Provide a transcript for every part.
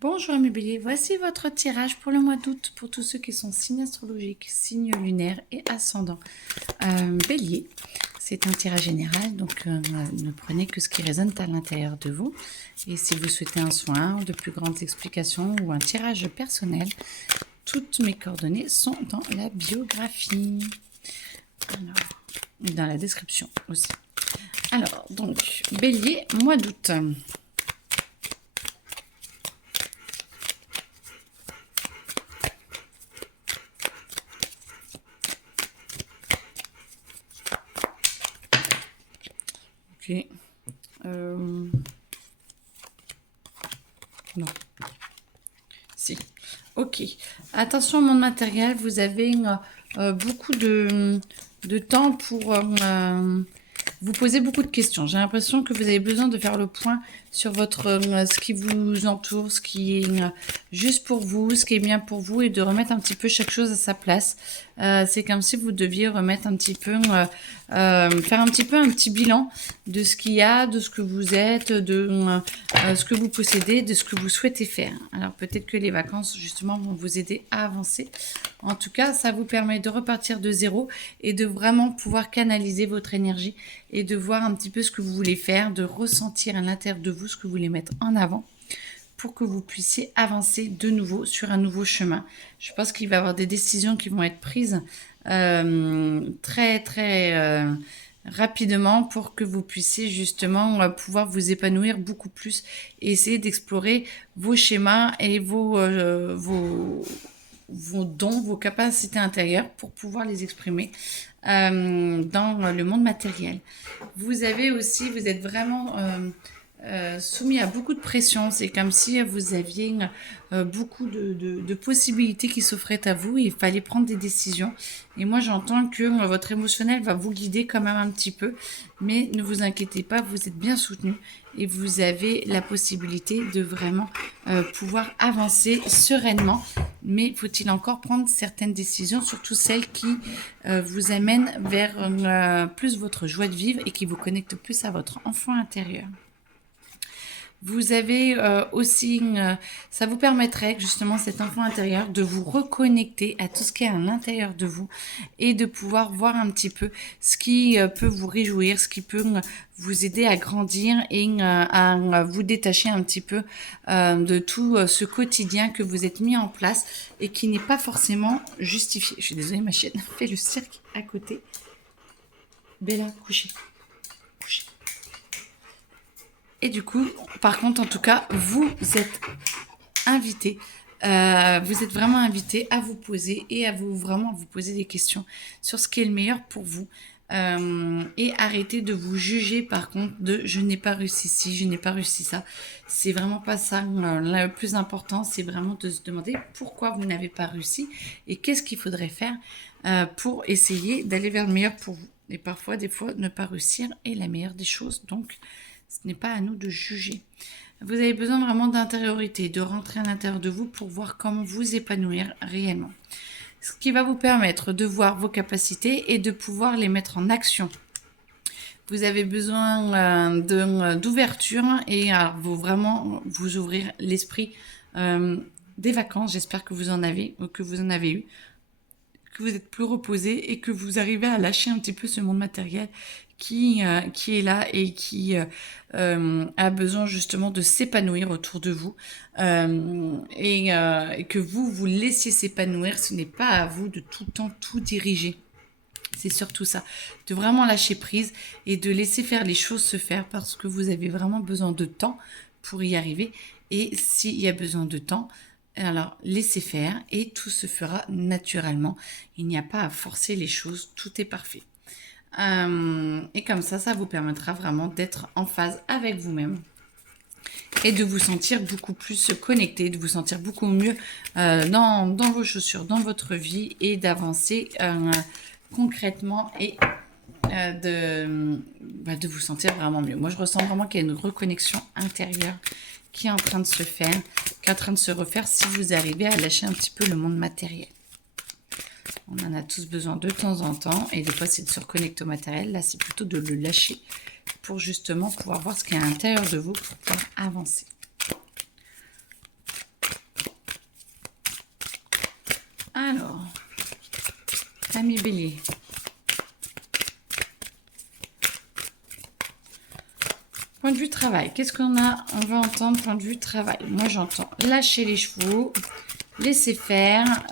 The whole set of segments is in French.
Bonjour mes béliers, voici votre tirage pour le mois d'août pour tous ceux qui sont signes astrologiques, signes lunaires et ascendants. Bélier, c'est un tirage général, donc ne prenez que ce qui résonne à l'intérieur de vous. Et si vous souhaitez un soin, de plus grandes explications ou un tirage personnel, toutes mes coordonnées sont dans la biographie. Alors, et dans la description aussi. Alors, donc, Bélier, mois d'août. Ok. Non. Si. Ok. Attention au monde matériel, vous avez beaucoup de temps pour vous poser beaucoup de questions. J'ai l'impression que vous avez besoin de faire le point sur ce qui vous entoure, ce qui est juste pour vous, ce qui est bien pour vous et de remettre un petit peu chaque chose à sa place. C'est comme si vous deviez remettre un petit peu, faire un petit bilan de ce qu'il y a, de ce que vous êtes, de ce que vous possédez, de ce que vous souhaitez faire. Alors peut-être que les vacances justement vont vous aider à avancer. En tout cas, ça vous permet de repartir de zéro et de vraiment pouvoir canaliser votre énergie et de voir un petit peu ce que vous voulez faire, de ressentir à l'intérieur de vous ce que vous voulez mettre en avant pour que vous puissiez avancer de nouveau sur un nouveau chemin. Je pense qu'il va y avoir des décisions qui vont être prises très rapidement pour que vous puissiez justement pouvoir vous épanouir beaucoup plus et essayer d'explorer vos schémas et vos dons, vos capacités intérieures pour pouvoir les exprimer dans le monde matériel. Vous êtes vraiment soumis à beaucoup de pression. C'est comme si vous aviez beaucoup de possibilités qui s'offraient à vous et il fallait prendre des décisions. Et moi, j'entends que votre émotionnel va vous guider quand même un petit peu. Mais ne vous inquiétez pas, vous êtes bien soutenu et vous avez la possibilité de vraiment pouvoir avancer sereinement. Mais faut-il encore prendre certaines décisions, surtout celles qui vous amènent vers plus votre joie de vivre et qui vous connectent plus à votre enfant intérieur. Vous avez aussi, ça vous permettrait justement cet enfant intérieur de vous reconnecter à tout ce qui est à l'intérieur de vous et de pouvoir voir un petit peu ce qui peut vous réjouir, ce qui peut vous aider à grandir et à vous détacher un petit peu de tout ce quotidien que vous êtes mis en place et qui n'est pas forcément justifié. Je suis désolée, ma chienne fait le cirque à côté. Bella, couchez. Et du coup, par contre, en tout cas, vous êtes invité. Vous êtes vraiment invité à vous poser et à vous poser des questions sur ce qui est le meilleur pour vous. Et arrêtez de vous juger par contre de je n'ai pas réussi ci, je n'ai pas réussi ça. C'est vraiment pas ça. Le plus important, c'est vraiment de se demander pourquoi vous n'avez pas réussi et qu'est-ce qu'il faudrait faire pour essayer d'aller vers le meilleur pour vous. Et parfois, des fois, ne pas réussir est la meilleure des choses. Donc, ce n'est pas à nous de juger. Vous avez besoin vraiment d'intériorité, de rentrer à l'intérieur de vous pour voir comment vous épanouir réellement. Ce qui va vous permettre de voir vos capacités et de pouvoir les mettre en action. Vous avez besoin d'ouverture et vous ouvrir l'esprit des vacances. J'espère que vous en avez ou que vous en avez eu, que vous êtes plus reposé et que vous arrivez à lâcher un petit peu ce monde matériel qui est là et qui a besoin justement de s'épanouir autour de vous et que vous laissiez s'épanouir. Ce n'est pas à vous de tout le temps tout diriger. C'est surtout ça, de vraiment lâcher prise et de laisser faire les choses se faire parce que vous avez vraiment besoin de temps pour y arriver. Et s'il y a besoin de temps, alors laissez faire et tout se fera naturellement. Il n'y a pas à forcer les choses, tout est parfait. Et comme ça vous permettra vraiment d'être en phase avec vous-même et de vous sentir beaucoup plus connecté, de vous sentir beaucoup mieux dans vos chaussures, dans votre vie et d'avancer concrètement et de vous sentir vraiment mieux. Moi, je ressens vraiment qu'il y a une reconnexion intérieure qui est en train de se faire, qui est en train de se refaire si vous arrivez à lâcher un petit peu le monde matériel. On en a tous besoin de temps en temps et des fois c'est de se reconnecter au matériel. Là c'est plutôt de le lâcher pour justement pouvoir voir ce qu'il y a à l'intérieur de vous pour pouvoir avancer. Amis Bélier. Point de vue travail. Qu'est-ce qu'on a? On va entendre point de vue travail. Moi, j'entends lâcher les chevaux, laisser faire,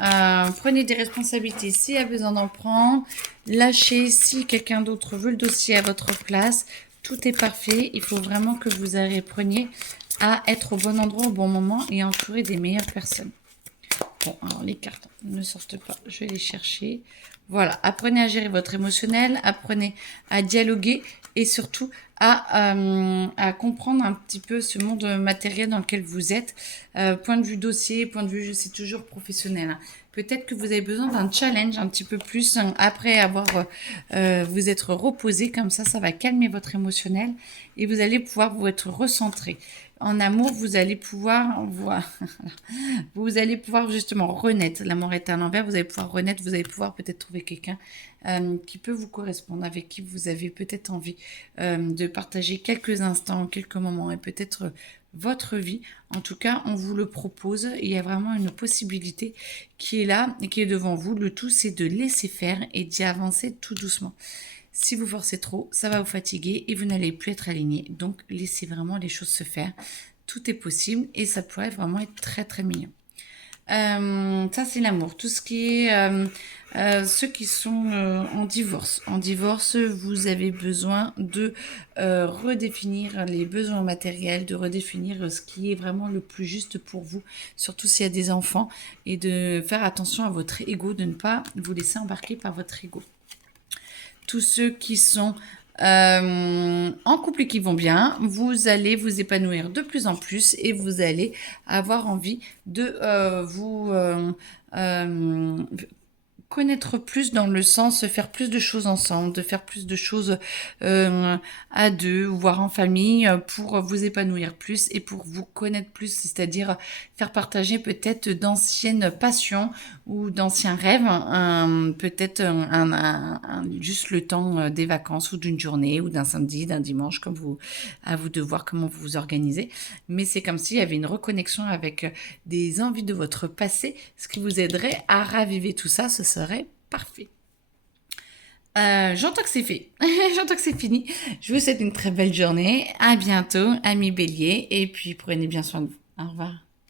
prenez des responsabilités s'il y a besoin d'en prendre, lâchez si quelqu'un d'autre veut le dossier à votre place. Tout est parfait. Il faut vraiment que vous appreniez à être au bon endroit au bon moment et entourer des meilleures personnes. Bon, alors les cartes ne sortent pas. Je vais les chercher. Voilà, apprenez à gérer votre émotionnel, apprenez à dialoguer et surtout à comprendre un petit peu ce monde matériel dans lequel vous êtes. Point de vue dossier, point de vue, c'est toujours professionnel. Hein. Peut-être que vous avez besoin d'un challenge un petit peu plus après avoir vous être reposé. Comme ça va calmer votre émotionnel et vous allez pouvoir vous être recentré. En amour, vous allez pouvoir vous allez pouvoir justement renaître. L'amour est à l'envers, vous allez pouvoir renaître, vous allez pouvoir peut-être trouver quelqu'un qui peut vous correspondre, avec qui vous avez peut-être envie de partager quelques instants, quelques moments et peut-être votre vie. En tout cas, on vous le propose. Il y a vraiment une possibilité qui est là et qui est devant vous. Le tout, c'est de laisser faire et d'y avancer tout doucement. Si vous forcez trop, ça va vous fatiguer et vous n'allez plus être aligné. Donc, laissez vraiment les choses se faire. Tout est possible et ça pourrait vraiment être très, très mignon. Ça, c'est l'amour. Tout ce qui est ceux qui sont en divorce. En divorce, vous avez besoin de redéfinir les besoins matériels, de redéfinir ce qui est vraiment le plus juste pour vous, surtout s'il y a des enfants, et de faire attention à votre ego, de ne pas vous laisser embarquer par votre ego. Tous ceux qui sont en couple et qui vont bien, vous allez vous épanouir de plus en plus et vous allez avoir envie de vous connaître plus dans le sens faire plus de choses ensemble, de faire plus de choses à deux, voire en famille, pour vous épanouir plus et pour vous connaître plus, c'est-à-dire faire partager peut-être d'anciennes passions ou d'anciens rêves, peut-être juste le temps des vacances ou d'une journée ou d'un samedi, d'un dimanche, comme vous, à vous de voir comment vous vous organisez. Mais c'est comme s'il y avait une reconnexion avec des envies de votre passé, ce qui vous aiderait à raviver tout ça, ce serait parfait. J'entends que c'est fait. J'entends que c'est fini. Je vous souhaite une très belle journée. À bientôt, amis Bélier. Et puis, prenez bien soin de vous. Au revoir.